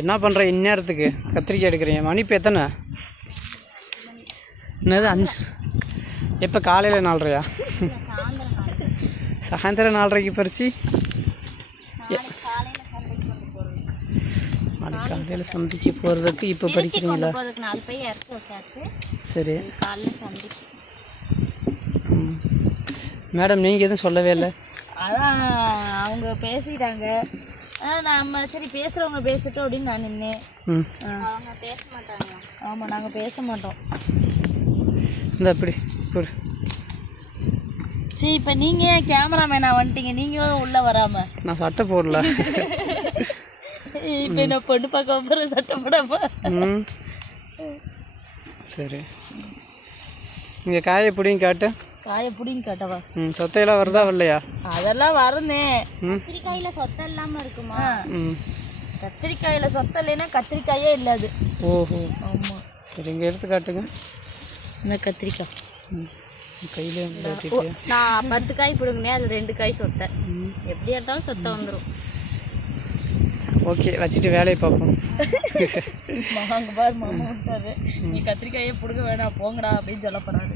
என்ன பண்ணுற இந்நேரத்துக்கு? கத்திரிக்காய் எடுக்கிறீங்க. மணி இப்போ எத்தனை? என்னது அஞ்சு? எப்போ காலையில் நாலரையா? சாயந்தரம் நாலரைக்கு பறிச்சு? நாளைக்கு காலையில் சந்தைக்கு போகிறதுக்கு இப்போ பறிக்கிறீங்களா? சரி. ம். மேடம் நீங்கள் எதுவும் சொல்லவே இல்லை? அதான் அவங்க பேசிட்டாங்க. நம்ம சரி பேசுகிறவங்க பேசட்டும் அப்படின்னு நான் நின்னேன். ம். அவங்க பேச மாட்டாங்க. ஆமாம் நாங்கள் பேச மாட்டோம். இந்த அப்படி கொடு சரி இப்போ நீங்கள் ஏன் கேமராமேனா வந்துட்டீங்க? நீங்களும் உள்ளே வராமல் நான் சட்டை போடல. இப்போ என்ன பொண்ணு பார்க்க போகிற சட்டை போடாம? ம். சரி. இங்கே காய எப்படியும் காட்டு. காய பிடிங்க கேட்டவா? ம் சொத்தையெல்லாம் வருதா வரலையா? அதெல்லாம் வருந்தே ம். கத்திரிக்காயில சொத்தை இல்லாம இருக்குமா? ம். கத்திரிக்காயில் சொத்த இல்லைன்னா கத்திரிக்காயே இல்லை அது. ஓஹோ. ஆமாம் சரி இங்கே எடுத்து காட்டுங்க. இந்த கத்திரிக்காய். ம். கையிலே நான் பத்து காய் பிடுங்கினே அது ரெண்டு காய் சொத்தை. எப்படி எடுத்தாலும் சொத்தை வந்துடும் ஓகே வச்சுட்டு வேலையை பார்ப்போம். மாங்க பாரு மாமா நீ கத்திரிக்காயே பிடுங்க வேணாம் போங்கடா அப்படின்னு சொல்ல போறாரு.